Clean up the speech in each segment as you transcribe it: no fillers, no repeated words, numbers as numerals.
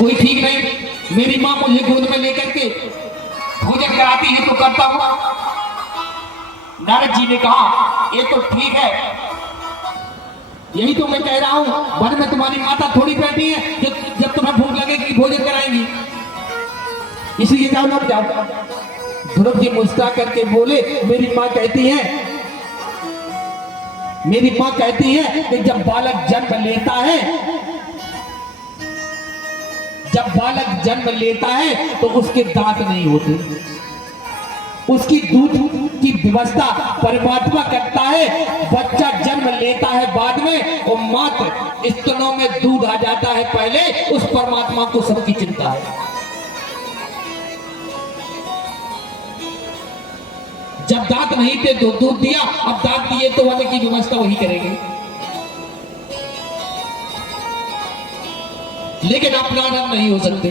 कोई ठीक नहीं। मेरी माँ मुझे गोद में लेकर के भोजन कराती है तो करता हूँ। नारद जी ने कहा ये तो ठीक है, यही तो मैं कह रहा हूँ, वन में तुम्हारी माता थोड़ी बैठी है जब तुम्हें भूख लगेगी भोजन कराएंगी, इसलिए जाओ ना जाओ। ध्रुव जी मुस्कुरा करके बोले मेरी माँ कहती है कि जब बालक जन्म लेता है तो उसके दांत नहीं होते, उसकी दूध की व्यवस्था परमात्मा करता है। बच्चा जन्म लेता है बाद में और मात्र स्तनों में दूध आ जाता है, पहले उस परमात्मा को सबकी चिंता है। जब दांत नहीं थे तो दूध दिया, अब दांत दिए तो वाले की व्यवस्था वही करेंगे। लेकिन आप नाराज नहीं हो सकते,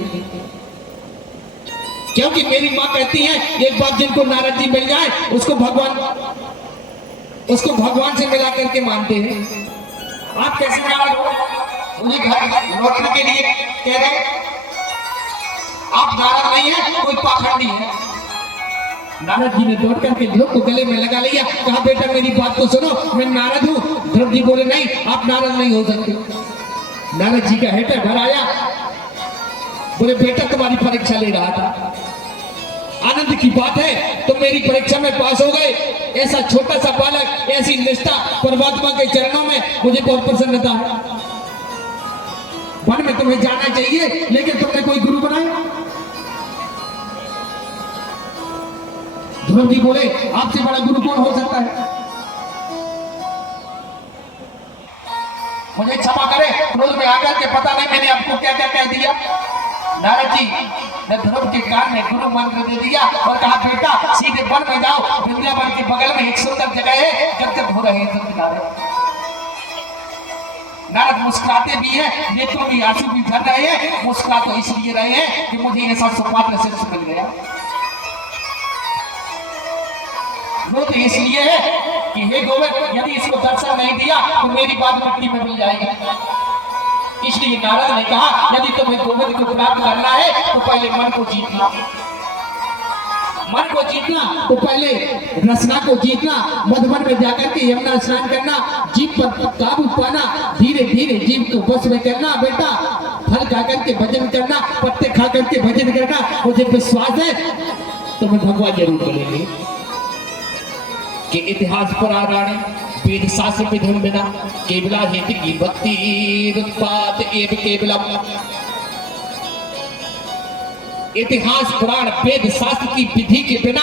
क्योंकि मेरी माँ कहती है एक बार जिनको नारद जी मिल जाए उसको भगवान से मिला करके मानते हैं। आप कैसे नाराज हो? मुझे घर लौटने के लिए कह रहे हैं, आप नाराज नहीं है, कोई पाखंडी है। नारद जी ने दौड़ करके ध्रुव को गले में लगा लिया, कहा बेटा मेरी बात तो सुनो, मैं नारद हूं। ध्रुव जी बोले नहीं, आप नाराज नहीं हो सकते। नारद जी का हेटर घर आया, बोले बेटा तुम्हारी परीक्षा ले रहा था, आनंद की बात है तो मेरी परीक्षा में पास हो गए। ऐसा छोटा सा बालक, ऐसी निष्ठा परमात्मा के चरणों में, मुझे बहुत प्रसन्नता है। वन में तुम्हें जाना चाहिए, लेकिन तुमने कोई गुरु बनाया? ध्रुव जी बोले आपसे बड़ा गुरु कौन हो सकता है? मुझे क्षमा करे, क्रोध में आकर के पता नहीं मैंने आपको क्या क्या कह दिया। नारद जी ने ध्रुव के कान में गुरु मंत्र दे दिया और कहा बेटा सीधे वन में जाओ, वृंदावन के बगल में एक सुंदर जगह है, जब हो रहे हैं किनारे। नारद मुस्कुराते भी हैं, नेत्रों में आंसू भी भर रहे हैं। मुस्कुरा तो इसलिए रहे हैं कि मुझे ऐसा सुपात्र शिष्य मिल गया। वो तो इसलिए है कि हे गोविंद, यदि इसको दर्शन नहीं दिया तो मेरी बात मिट्टी में मिल जाएगी। इसलिए नारद ने कहा यदि तुम्हें गोविंद को प्राप्त करना है तो पहले मन को जीतना, तो पहले रसना को जीतना, मधुबन में जाकर के यमुना स्नान करना, जीभ पर काबू पाना, धीरे धीरे जीभ को बस में करना। बेटा फल खा करके भजन करना, पत्ते खा करके भजन करना। मुझे विश्वास है तुम्हें भगवान जरूर मिलेंगे। कि इतिहास पुराण वेद शास्त्र विधम बिना केवला हेतु की भक्ति उत्पाद एव केवलम। इतिहास पुराण वेद शास्त्र की विधि के बिना